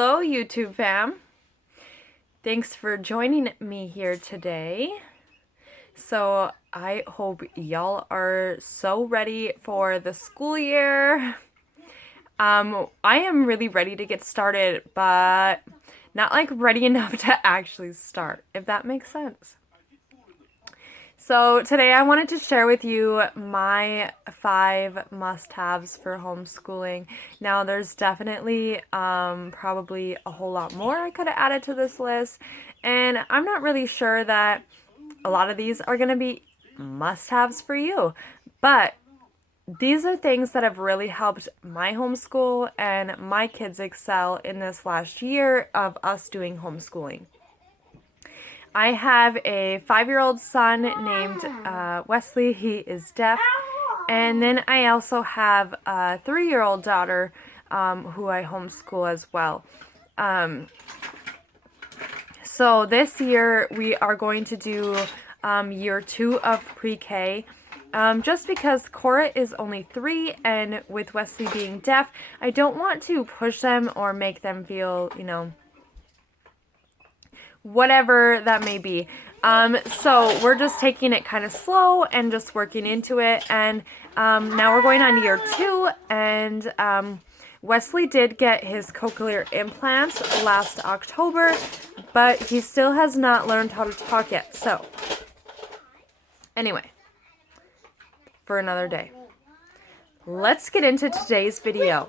Hello YouTube fam. Thanks for joining me here today. So I hope y'all are so ready for the school year. I am really ready to get started, but not like ready enough to actually start, if that makes sense. So today I wanted to share with you my 5 must-haves for homeschooling. Now there's definitely probably a whole lot more I could have added to this list, and I'm not really sure that a lot of these are going to be must-haves for you, but these are things that have really helped my homeschool and my kids excel in this last year of us doing homeschooling. I have a 5-year-old son named Wesley. He is deaf. And then I also have a 3-year-old daughter who I homeschool as well. So this year we are going to do year 2 of pre-K. Just because Cora is only 3 and with Wesley being deaf, I don't want to push them or make them feel, whatever that may be. So we're just taking it kind of slow and just working into it. And now we're going on year 2, and Wesley did get his cochlear implants last October, but he still has not learned how to talk yet. So anyway, for another day. Let's get into today's video.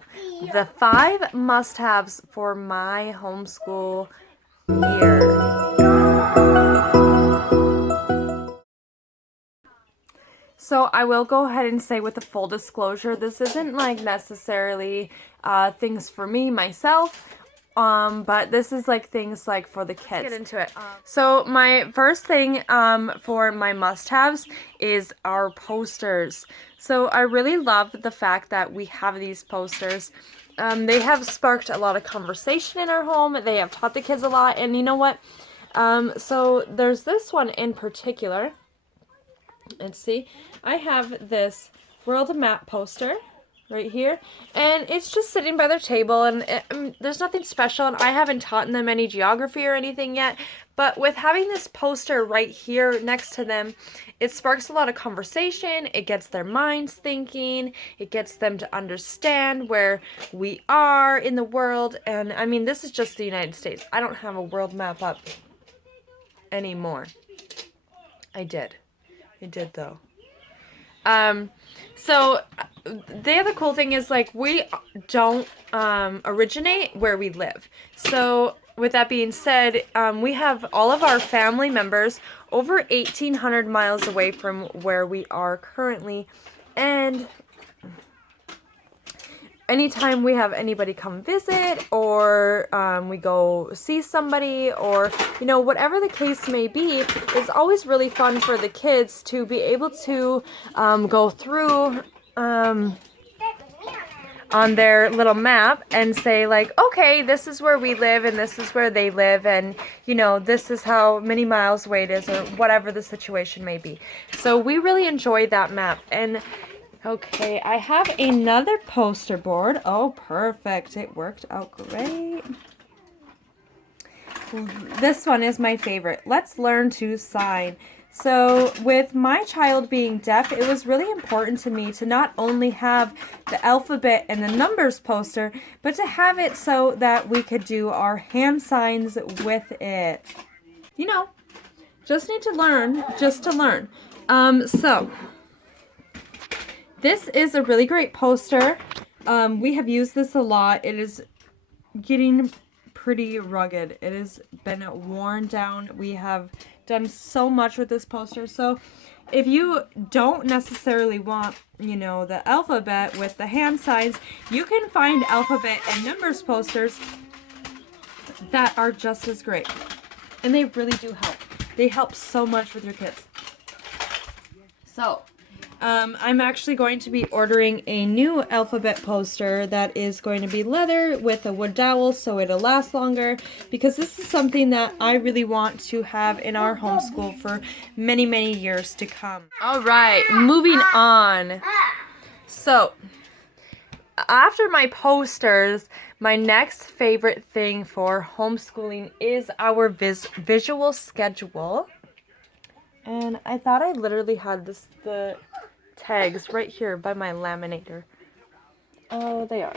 The 5 must-haves for my homeschool year. So I will go ahead and say with a full disclosure, this isn't like necessarily things for me myself, but this is like things like for the kids. Let's get into it. So my first thing for my must-haves is our posters. So I really love the fact that we have these posters. They have sparked a lot of conversation in our home. They have taught the kids a lot, and you know what? So there's this one in particular. Let's see. I have this world map poster right here, and it's just sitting by their table, and there's nothing special, and I haven't taught them any geography or anything yet, but with having this poster right here next to them, it sparks a lot of conversation. It gets their minds thinking. It gets them to understand where we are in the world, and I mean, this is just the United States. I don't have a world map up anymore. I did though. So the other cool thing is, like, we don't originate where we live. So with that being said, we have all of our family members over 1,800 miles away from where we are currently, and anytime we have anybody come visit, or we go see somebody, or whatever the case may be, it's always really fun for the kids to be able to go through on their little map and say, like, okay, this is where we live and this is where they live, and this is how many miles away it is, or whatever the situation may be. So we really enjoy that map. And okay, I have another poster board. Oh, perfect. It worked out great. This one is my favorite. Let's learn to sign. So with my child being deaf, it was really important to me to not only have the alphabet and the numbers poster, but to have it so that we could do our hand signs with it. Just need to learn just to learn. So this is a really great poster. We have used this a lot. It is getting pretty rugged. It has been worn down. We have done so much with this poster. So if you don't necessarily want, the alphabet with the hand signs, you can find alphabet and numbers posters that are just as great. And they really do help. They help so much with your kids. So I'm actually going to be ordering a new alphabet poster that is going to be leather with a wood dowel so it'll last longer, because this is something that I really want to have in our homeschool for many, many years to come. All right, moving on. So after my posters, my next favorite thing for homeschooling is our visual schedule. And I thought I literally had the tags right here by my laminator. Oh, they are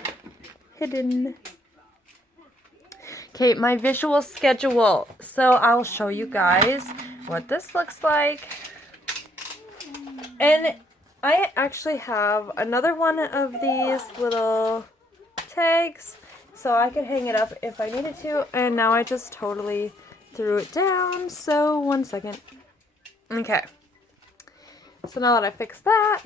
hidden. Okay, my visual schedule. So I'll show you guys what this looks like. And I actually have another one of these little tags, so I could hang it up if I needed to. And now I just totally threw it down. So 1 second. Okay. So now that I fixed that,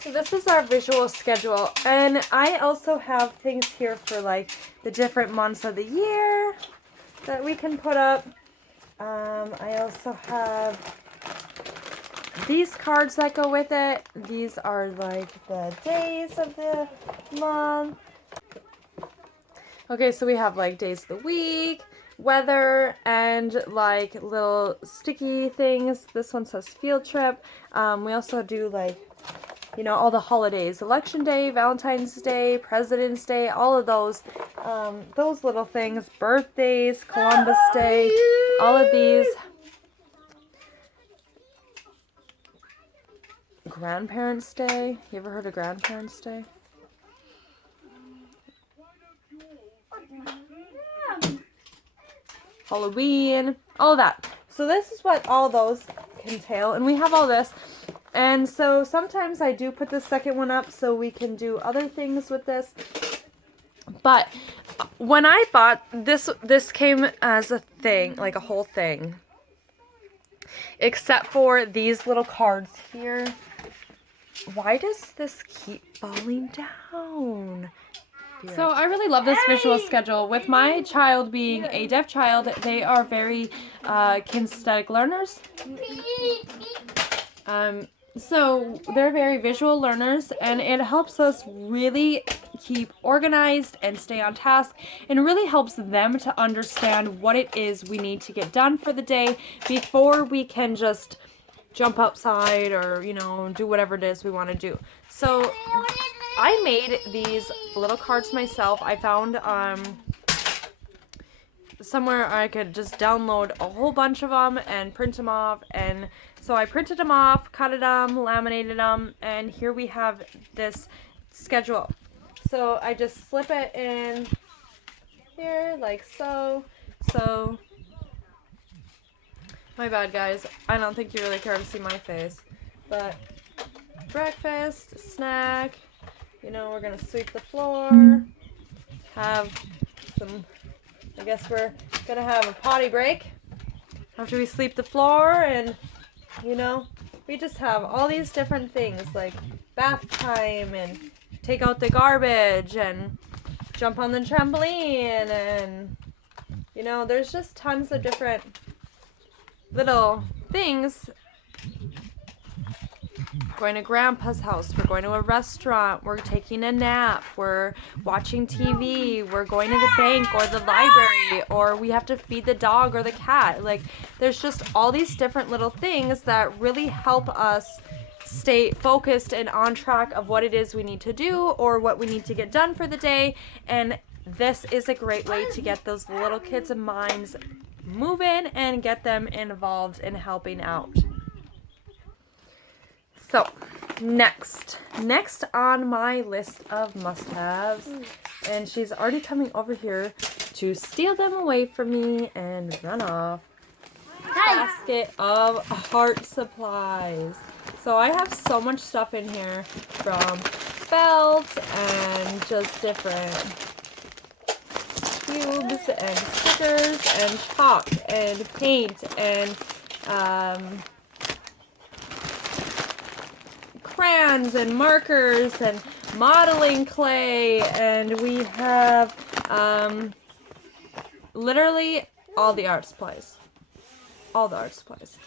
so this is our visual schedule. And I also have things here for like the different months of the year that we can put up. I also have these cards that go with it. These are like the days of the month. Okay, so we have like days of the week, weather, and like little sticky things. This one says field trip. We also do like, you know, all the holidays, Election Day, Valentine's Day, President's Day, all of those little things, birthdays, Columbus Day, all of these. Grandparents' Day. You ever heard of Grandparents' Day? Halloween, all that. So this is what all those entail, and we have all this. And so sometimes I do put the second one up so we can do other things with this. But when I bought this, this came as a thing, like a whole thing. Except for these little cards here. Why does this keep falling down? So I really love this visual schedule. With my child being a deaf child, they are very kinesthetic learners. So they're very visual learners, and it helps us really keep organized and stay on task, and really helps them to understand what it is we need to get done for the day before we can just jump outside or, you know, do whatever it is we want to do. So I made these little cards myself. I found somewhere I could just download a whole bunch of them and print them off. And so I printed them off, cut them, laminated them, and here we have this schedule. So I just slip it in here like so. So, my bad guys, I don't think you really care to see my face. But breakfast, snack, you know, we're gonna sweep the floor, have some, I guess we're gonna have a potty break after we sweep the floor, and, you know, we just have all these different things like bath time and take out the garbage and jump on the trampoline, and, you know, there's just tons of different little things. Going to grandpa's house, we're going to a restaurant, we're taking a nap, we're watching TV, we're going to the bank or the library, or we have to feed the dog or the cat. Like, there's just all these different little things that really help us stay focused and on track of what it is we need to do or what we need to get done for the day. And this is a great way to get those little kids' minds moving and get them involved in helping out. So, next on my list of must-haves, and she's already coming over here to steal them away from me and run off. Basket of art supplies. So I have so much stuff in here, from belts and just different cubes and stickers and chalk and paint and crayons and markers and modeling clay, and we have literally all the art supplies. All the art supplies.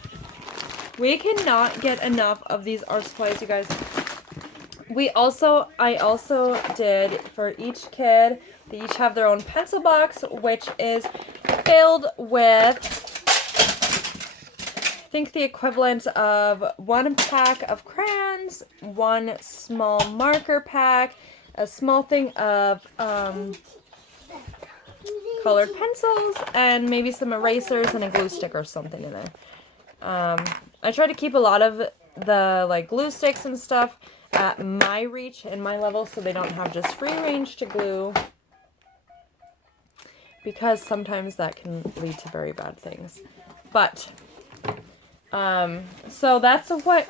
We cannot get enough of these art supplies, you guys. I also did for each kid, they each have their own pencil box, which is filled with, I think, the equivalent of 1 pack of crayons, 1 small marker pack, a small thing of colored pencils and maybe some erasers and a glue stick or something in there. I try to keep a lot of the like glue sticks and stuff at my reach and my level so they don't have just free range to glue, because sometimes that can lead to very bad things. But so that's what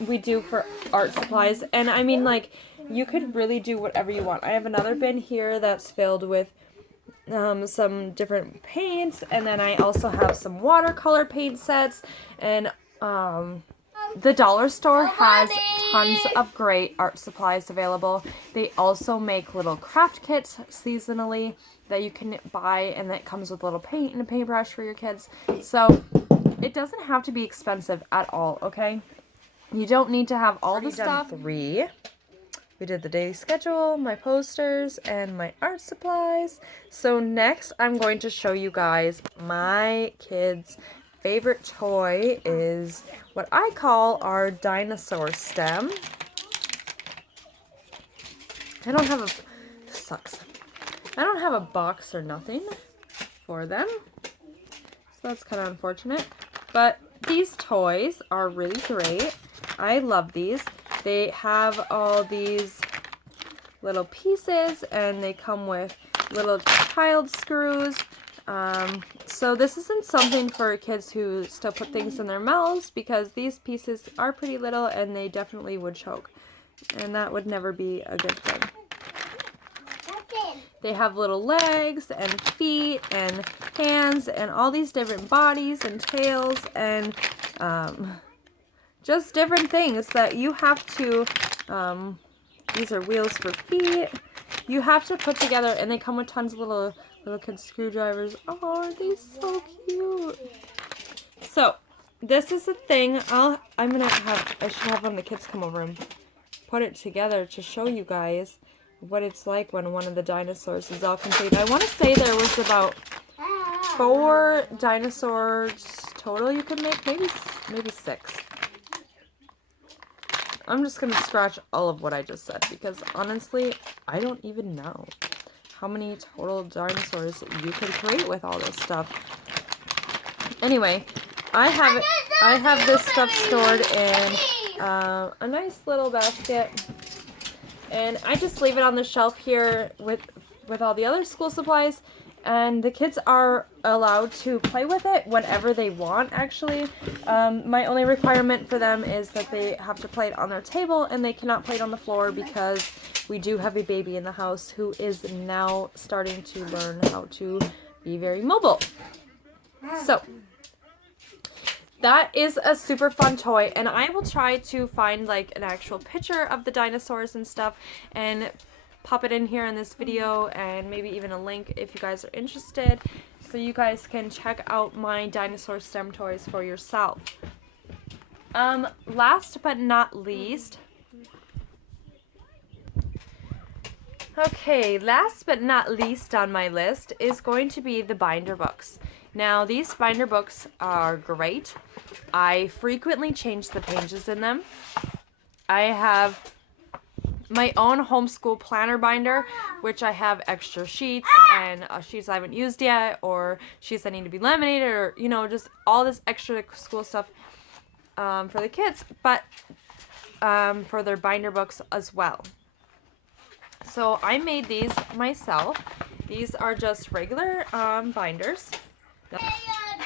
we do for art supplies. And I mean, like, you could really do whatever you want. I have another bin here that's filled with some different paints, and then I also have some watercolor paint sets, and the dollar store has tons of great art supplies available. They also make little craft kits seasonally that you can buy, and that comes with a little paint and a paintbrush for your kids. So it doesn't have to be expensive at all, okay? You don't need to have all the stuff. 3. We did the daily schedule, my posters, and my art supplies. So next, I'm going to show you guys my kids' favorite toy is what I call our dinosaur stem. I don't have a box or nothing for them, so that's kind of unfortunate. But these toys are really great. I love these. They have all these little pieces, and they come with little child screws. So this isn't something for kids who still put things in their mouths, because these pieces are pretty little and they definitely would choke. And that would never be a good thing. They have little legs and feet and hands and all these different bodies and tails and just different things that you have to, these are wheels for feet, you have to put together, and they come with tons of little kid screwdrivers. Oh, aren't they so cute? So, this is the thing. I should have one of the kids come over and put it together to show you guys what it's like when one of the dinosaurs is all complete. I want to say there was about 4 dinosaurs total you could make, maybe 6. I'm just going to scratch all of what I just said, because honestly, I don't even know how many total dinosaurs you could create with all this stuff. Anyway, I have this stuff stored in a nice little basket, and I just leave it on the shelf here with all the other school supplies. And the kids are allowed to play with it whenever they want, actually. My only requirement for them is that they have to play it on their table, and they cannot play it on the floor, because we do have a baby in the house who is now starting to learn how to be very mobile. So, that is a super fun toy, and I will try to find like an actual picture of the dinosaurs and stuff and pop it in here in this video, and maybe even a link if you guys are interested, so you guys can check out my dinosaur stem toys for yourself. Last but not least, on my list is going to be the binder books. Now, these binder books are great. I frequently change the pages in them. I have my own homeschool planner binder, which I have extra sheets and sheets I haven't used yet, or sheets that need to be laminated, or, you know, just all this extra school stuff for the kids, but for their binder books as well. So I made these myself. These are just regular binders.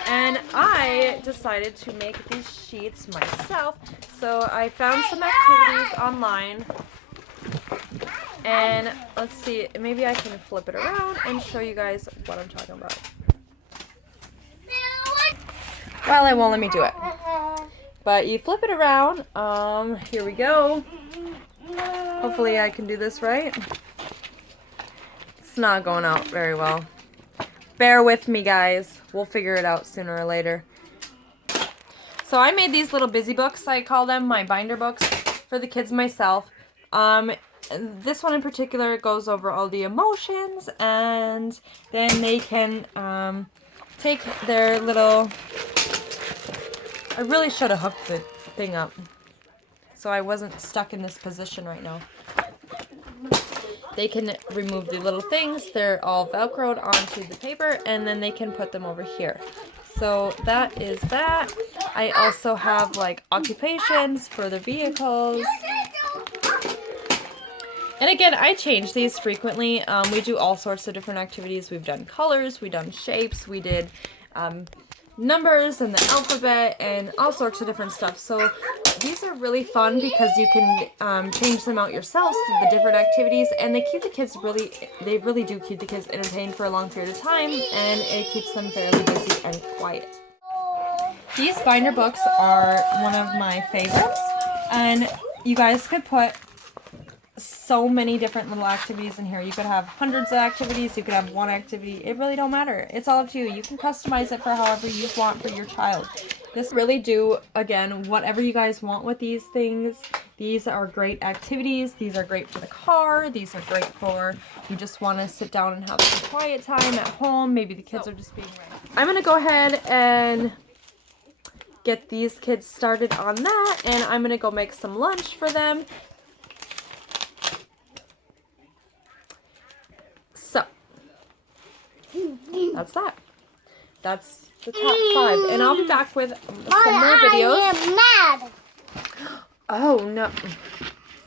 And I decided to make these sheets myself. So I found some activities online. And let's see, maybe I can flip it around and show you guys what I'm talking about. Well, it won't let me do it. But you flip it around. Here we go. Hopefully I can do this right. It's not going out very well. Bear with me, guys. We'll figure it out sooner or later. So I made these little busy books, I call them, my binder books, for the kids myself. This one in particular goes over all the emotions, and then they can take their little... I really should have hooked the thing up so I wasn't stuck in this position right now. they can remove the little things. They're all Velcroed onto the paper, and then they can put them over here. So that is that. I also have like occupations for the vehicles. And again, I change these frequently. We do all sorts of different activities. We've done colors, we've done shapes, we did numbers and the alphabet and all sorts of different stuff. So these are really fun because you can change them out yourselves to the different activities, and they keep the kids they really do keep the kids entertained for a long period of time, and it keeps them fairly busy and quiet. These binder books are one of my favorites, and you guys could put so many different little activities in here. You could have hundreds of activities, you could have one activity. It really don't matter. It's all up to you. You can customize it for however you want for your child. This really do, again, whatever you guys want with these things. These are great activities. These are great for the car. These are great for you just want to sit down and have some quiet time at home. Maybe the kids are just being ready. I'm going to go ahead and get these kids started on that, and I'm going to go make some lunch for them. So, that's that. That's the top 5. And I'll be back with some more videos. I am mad. Oh, no.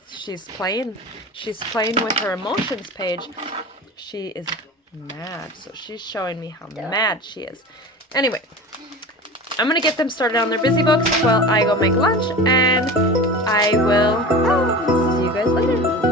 She's playing with her emotions page. She is mad. So she's showing me how mad she is. Anyway, I'm going to get them started on their busy books while I go make lunch. And I will see you guys later.